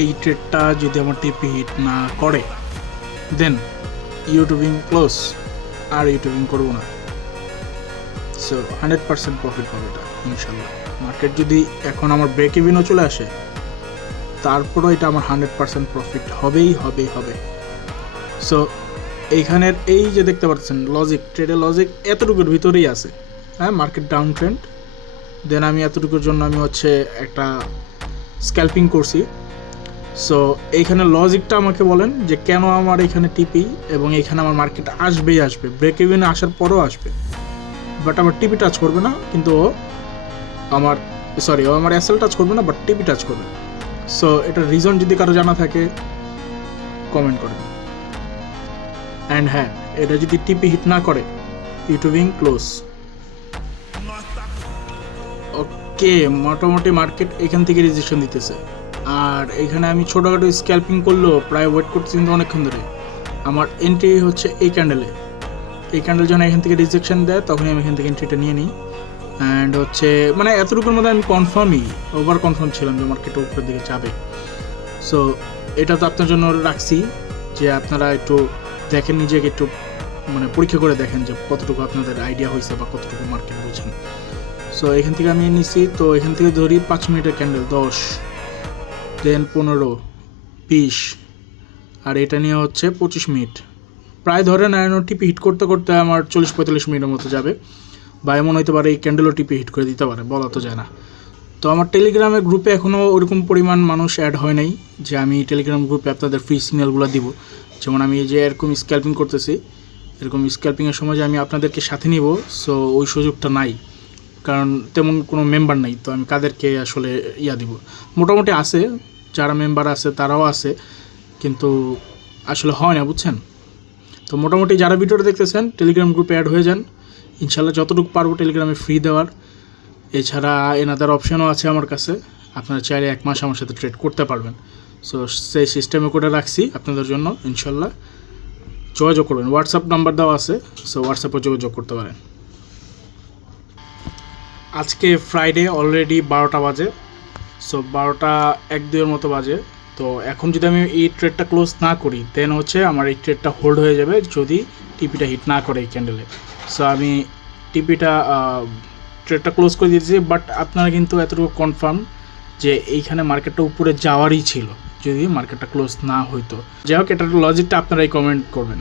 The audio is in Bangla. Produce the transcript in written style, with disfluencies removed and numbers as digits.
এই ট্রেডটা যদি আমার টিপি হিট না করে দেন ইউটিউবিং ক্লোজ, আর ইউটিউবিং করবো না। সো 100% প্রফিট হবে এটা ইনশাল্লাহ। মার্কেট যদি এখন আমার ব্রেক ইভিনও চলে আসে তারপরও এটা আমার 100% প্রফিট হবেই হবে। সো এইখানের এই যে দেখতে পাচ্ছেন লজিক, ট্রেডের লজিক এতটুকুর ভিতরেই আছে। হ্যাঁ, মার্কেট ডাউন ট্রেন্ড, দেন আমি এতটুকুর জন্য আমি হচ্ছে একটা স্ক্যাল্পিং করছি। সো এইখানে লজিকটা আমাকে বলেন যে কেন আমার এখানে টিপি এবং এইখানে আমার মার্কেট আসবেই আসবে, ব্রেক ইভেনে আসার পরও আসবে, বাট আমার টিপি টাচ করবে না, কিন্তু ও আমার এসএল টাচ করবে না, বাট টিপি টাচ করবে। সো এটার রিজন যদি কারো জানা থাকে কমেন্ট করেন। অ্যান্ড হ্যাঁ, এটা যদি টিপি হিট না করে ইউটিউবিং ক্লোজ। ওকে, মোটামুটি মার্কেট এখান থেকে রেজিস্ট্রেশন দিতেছে। আর এখানে আমি ছোটোখাটো স্ক্যাল্পিং করলেও প্রায় ওয়েট করতেছি কিন্তু অনেকক্ষণ ধরে। আমার এন্ট্রি হচ্ছে এই ক্যান্ডেলে, এই ক্যান্ডেল যখন এখান থেকে রিজেকশন দেয় তখনই আমি এখান থেকে এন্ট্রিটা নিয়ে নিই। অ্যান্ড হচ্ছে মানে এতটুকুর মধ্যে আমি ওভার কনফার্ম ছিলাম যে মার্কেট উপরের দিকে যাবে। সো এটা তো আপনার জন্য রাখছি যে আপনারা একটু দেখেন, নিজেকে একটু মানে পরীক্ষা করে দেখেন যে কতটুকু আপনাদের আইডিয়া হয়েছে বা কতটুকু মার্কেট বুঝছেন। সো এখান থেকে আমি নিচ্ছি, তো এখান থেকে ধরি 5 মিনিটের ক্যান্ডেল 10, দেন 15, 20, আর এটা নিয়ে হচ্ছে 25 মিনিট। প্রায় ধরেন টিপি হিট করতে করতে আমার 40-45 মিনিটের মতো যাবে, বা এমন হইতে পারে এই ক্যান্ডেলও টিপি হিট করে দিতে পারে, বলা তো যায় না। তো আমার টেলিগ্রামের গ্রুপে এখনও ওরকম পরিমাণ মানুষ অ্যাড হয় নাই যে আমি টেলিগ্রাম গ্রুপে আপনাদের ফ্রি সিগন্যালগুলো দিব। যেমন আমি যে এরকম স্ক্যাল্পিং করতেছি, এরকম স্ক্যাল্পিংয়ের সময় যে আমি আপনাদেরকে সাথে নিব, সো ওই সুযোগটা নাই, কারণ তেমন কোনো মেম্বার নাই। তো আমি কাদেরকে আসলে দিব, মোটামুটি আছে যারা মেম্বার আছে তারাও আছে, কিন্তু আসলে হয় না, বুঝছেন। তো মোটামুটি যারা ভিডিওটা দেখতেছেন টেলিগ্রাম গ্রুপে অ্যাড হয়ে যান, ইনশাল্লাহ যতটুকু পারবো টেলিগ্রামে ফ্রি দেওয়ার। এছাড়া এনাদার অপশানও আছে আমার কাছে, আপনারা চাইলে 1 মাস আমার সাথে ট্রেড করতে পারবেন। সো সেই সিস্টেমে করে রাখছি আপনাদের জন্য, ইনশাল্লাহ যোগাযোগ করবেন। হোয়াটসঅ্যাপ নাম্বার দেওয়া আছে, সো হোয়াটসঅ্যাপে যোগাযোগ করতে পারেন। আজকে ফ্রাইডে, অলরেডি 12টা বাজে। সো 12টা 1-2 মতো বাজে। তো এখন যদি আমি এই ট্রেডটা ক্লোজ না করি দেন হচ্ছে আমার এই ট্রেডটা হোল্ড হয়ে যাবে যদি টিপিটা হিট না করে এই ক্যান্ডেলে। সো আমি ট্রেডটা ক্লোজ করে দিয়েছি, বাট আপনারা কিন্তু এতটুকু কনফার্ম যে এইখানে মার্কেটটা উপরে যাওয়ারই ছিল যদি মার্কেটটা ক্লোজ না হইতো। যাই হোক, এটার লজিকটা আপনারাই কমেন্ট করবেন।